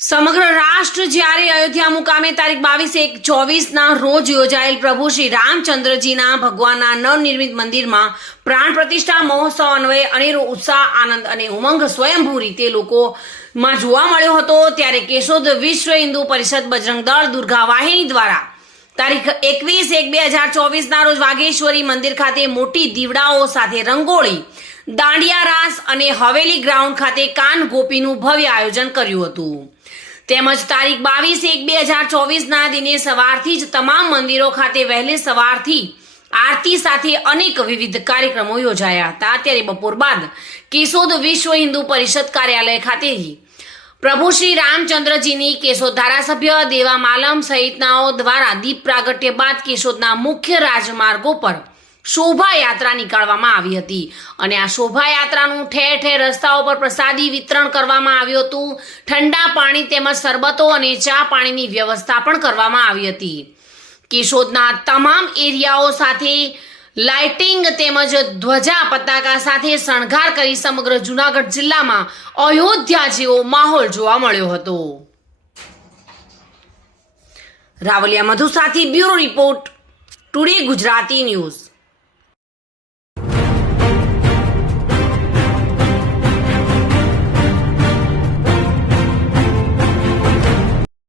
સમગ્ર રાષ્ટ્ર જ્યારે અયોધ્યા મુકામે તારીખ 22/1/24ના રોજ યોજાયેલ પ્રભુ શ્રી રામચંદ્રજીના ભગવાનના નવનિર્મિત મંદિરમાં પ્રાણ પ્રતિષ્ઠા મહોત્સવ અન્વયે અનેરો ઉત્સાહ, આનંદ અને ઉમંગ સ્વયંભૂ રીતે લોકોમાં જોવા મળ્યો હતો, ત્યારે કેશોદ વિશ્વ હિન્દુ પરિષદ બજરંગ દળ દુર્ગા વાહિની દ્વારા તારીખ 21/1/2024ના રોજ વાઘેશ્વરી મંદિર ખાતે મોટી દીવડાઓ સાથે રંગોળી, દાંડિયા રાસ અને હવેલી ગ્રાઉન્ડ ખાતે કાન ગોપીનું ભવ્ય આયોજન કર્યું હતું. તેમજ તારીખ 22/1/2024ના દિને સવારથી જ તમામ મંદિરો ખાતે વહેલી સવારથી આરતી સાથે અનેક વિવિધ કાર્યક્રમો યોજાયા હતા. ત્યારે બપોર બાદ કેશોદ વિશ્વ હિન્દુ પરિષદ કાર્યાલય ખાતેથી પ્રભુ શ્રી રામચંદ્રજીની કેશોદ ધારાસભ્ય દેવા માલમ સહિતનાઓ દ્વારા દીપ પ્રાગટ્ય બાદ કેશોદના મુખ્ય રાજમાર્ગો પર શોભાયાત્રા નીકાળવામાં આવી હતી અને આ શોભાયાત્રાનું ઠેર ઠેર રસ્તાઓ પર પ્રસાદી વિતરણ કરવામાં આવ્યું હતું. ઠંડા પાણી તેમજ શરબતો અને ચા પાણીની વ્યવસ્થા પણ કરવામાં આવી હતી. કેશોદના તમામ એરિયાઓ સાથે લાઇટિંગ તેમજ ધ્વજા પતાકા સાથે શણગાર કરી સમગ્ર જૂનાગઢ જિલ્લામાં અયોધ્યા જેવો માહોલ જોવા મળ્યો હતો. રાવલિયા મધુ સાથે bureau report, today Gujarati news.